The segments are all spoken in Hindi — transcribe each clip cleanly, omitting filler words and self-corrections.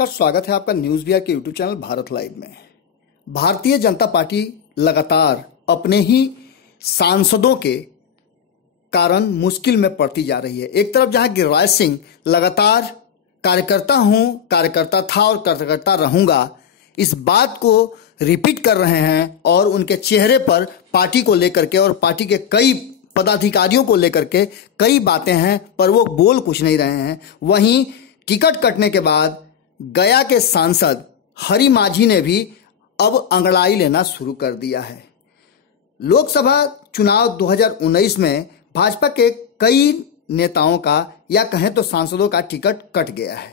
नमस्कार, स्वागत है आपका न्यूज़ बिहार के यूट्यूब चैनल भारत लाइव में। भारतीय जनता पार्टी लगातार अपने ही सांसदों के कारण मुश्किल में पड़ती जा रही है। एक तरफ जहां गिरिराज सिंह लगातार कार्यकर्ता था और कार्यकर्ता रहूंगा, इस बात को रिपीट कर रहे हैं और उनके चेहरे पर पार्टी को लेकर के और पार्टी के कई पदाधिकारियों को लेकर के कई बातें हैं, पर वो बोल कुछ नहीं रहे हैं। वहीं टिकट कटने के बाद गया के सांसद हरि माझी ने भी अब अंगड़ाई लेना शुरू कर दिया है। लोकसभा चुनाव 2019 में भाजपा के कई नेताओं का या कहें तो सांसदों का टिकट कट गया है।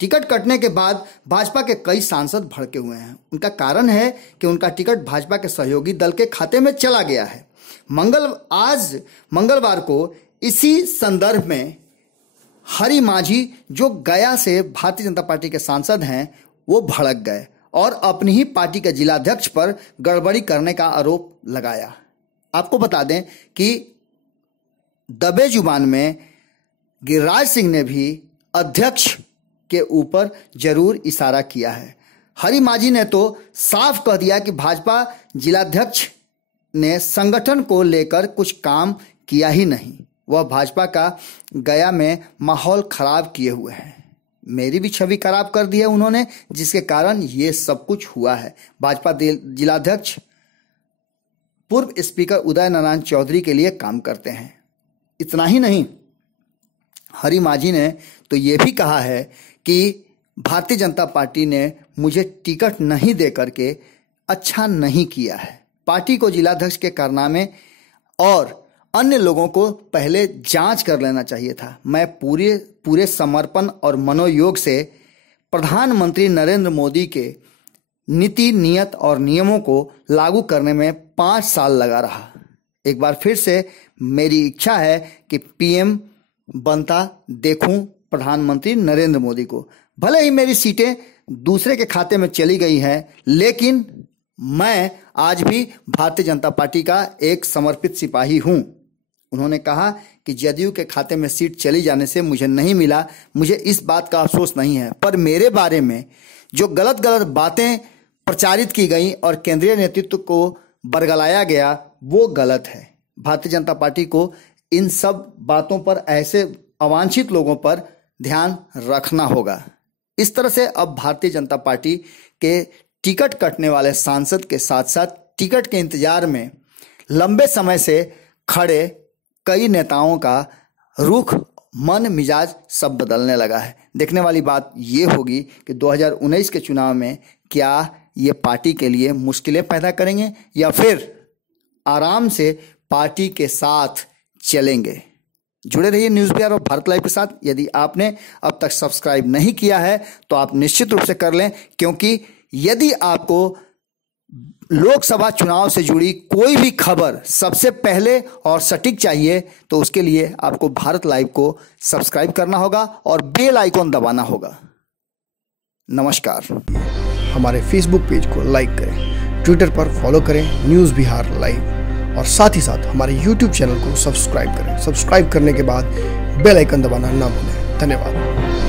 टिकट कटने के बाद भाजपा के कई सांसद भड़के हुए हैं। उनका कारण है कि उनका टिकट भाजपा के सहयोगी दल के खाते में चला गया है। आज मंगलवार को इसी संदर्भ में हरि माझी, जो गया से भारतीय जनता पार्टी के सांसद हैं, वो भड़क गए और अपनी ही पार्टी के जिलाध्यक्ष पर गड़बड़ी करने का आरोप लगाया। आपको बता दें कि दबे जुबान में गिरिराज सिंह ने भी अध्यक्ष के ऊपर जरूर इशारा किया है। हरि माझी ने तो साफ कह दिया कि भाजपा जिलाध्यक्ष ने संगठन को लेकर कुछ काम किया ही नहीं, वह भाजपा का गया में माहौल खराब किए हुए हैं। मेरी भी छवि खराब कर दी है उन्होंने, जिसके कारण ये सब कुछ हुआ है। भाजपा जिलाध्यक्ष पूर्व स्पीकर उदय नारायण चौधरी के लिए काम करते हैं। इतना ही नहीं, हरि माझी ने तो ये भी कहा है कि भारतीय जनता पार्टी ने मुझे टिकट नहीं दे करके अच्छा नहीं किया है। पार्टी को जिलाध्यक्ष के कारनामे और अन्य लोगों को पहले जांच कर लेना चाहिए था। मैं पूरे समर्पण और मनोयोग से प्रधानमंत्री नरेंद्र मोदी के नीति, नियत और नियमों को लागू करने में 5 साल लगा रहा। एक बार फिर से मेरी इच्छा है कि पीएम बनता देखूं प्रधानमंत्री नरेंद्र मोदी को। भले ही मेरी सीटें दूसरे के खाते में चली गई हैं, लेकिन मैं आज भी भारतीय जनता पार्टी का एक समर्पित सिपाही हूं। उन्होंने कहा कि जदयू के खाते में सीट चली जाने से मुझे नहीं मिला, मुझे इस बात का अफसोस नहीं है, पर मेरे बारे में जो गलत बातें प्रचारित की गई और केंद्रीय नेतृत्व को बरगलाया गया, वो गलत है। भारतीय जनता पार्टी को इन सब बातों पर, ऐसे अवांछित लोगों पर ध्यान रखना होगा। इस तरह से अब भारतीय जनता पार्टी के टिकट कटने वाले सांसद के साथ साथ टिकट के इंतजार में लंबे समय से खड़े कई नेताओं का रुख, मन, मिजाज सब बदलने लगा है। देखने वाली बात ये होगी कि 2019 के चुनाव में क्या ये पार्टी के लिए मुश्किलें पैदा करेंगे या फिर आराम से पार्टी के साथ चलेंगे। जुड़े रहिए न्यूज़ बिहार और भारत लाइव के साथ। यदि आपने अब तक सब्सक्राइब नहीं किया है तो आप निश्चित रूप से कर लें, क्योंकि यदि आपको लोकसभा चुनाव से जुड़ी कोई भी खबर सबसे पहले और सटीक चाहिए तो उसके लिए आपको भारत लाइव को सब्सक्राइब करना होगा और बेल आइकॉन दबाना होगा। नमस्कार। हमारे फेसबुक पेज को लाइक करें, ट्विटर पर फॉलो करें न्यूज़ बिहार लाइव, और साथ ही साथ हमारे यूट्यूब चैनल को सब्सक्राइब करें। सब्सक्राइब करने के बाद बेल आइकन दबाना ना भूलें। धन्यवाद।